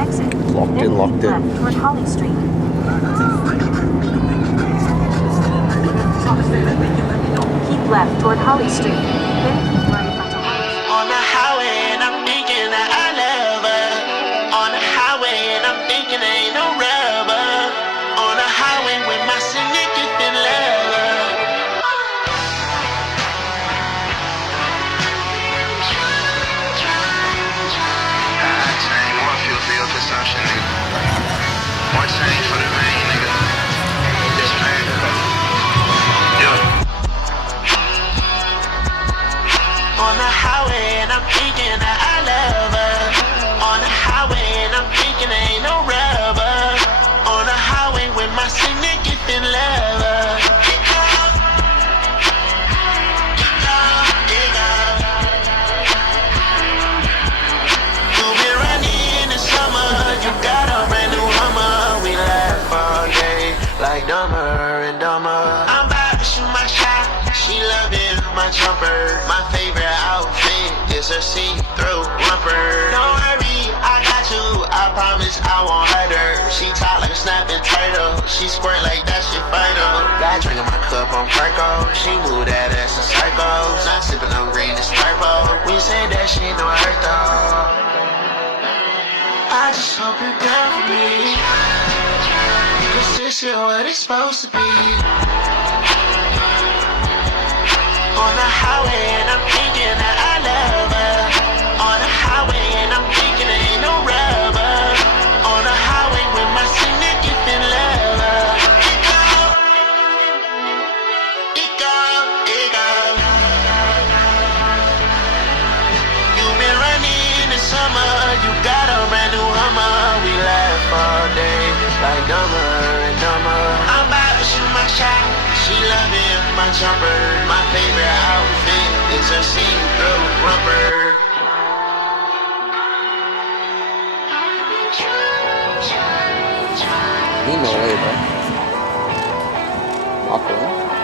exit. Locked Then in, locked keep in. left toward Holly Street. Keep left toward Holly Street. Then keep right onto Holly Street. On the highway and I'm thinking that I love her. On the highway and I'm thinking ain't no rubber. On the highway with my significant lover. I change more fuel for your consumption, nigga. More change for the vein, nigga. This man. Yeah. On the highway and I'm thinking that I love her. On the highway and I'm thinking ain't no rubber. On the highway with my significant lover. You've been running in the summer, you got a brand new Hummer. We laugh all day like Dumber and Dumber. I'm about to shoot my shot, she loving my jumper. My favorite outfit is her see-through romper. Don't worry, I got you, I promise I won't hurt her. She tight like a snapping turtle, she squirt like that shit fatal. Got drinking my cup on Perco, she move that ass in circles. Not sipping on green, it's turbo. We say that shit no hurt though. I just hope you're down for me, cause this is what it's supposed to be. On the highway and I'm thinking that I love her. On the highway and I'm thinking ain't no rubber. On the highway with my significant lover. It go. You've been running in the summer, you got a brand new Hummer. We laugh all day like Dumber and Dumber. I'm about to shoot my shot, she loving my jumper. My favorite outfit is her see-through romper. He know that, bro. Lock on.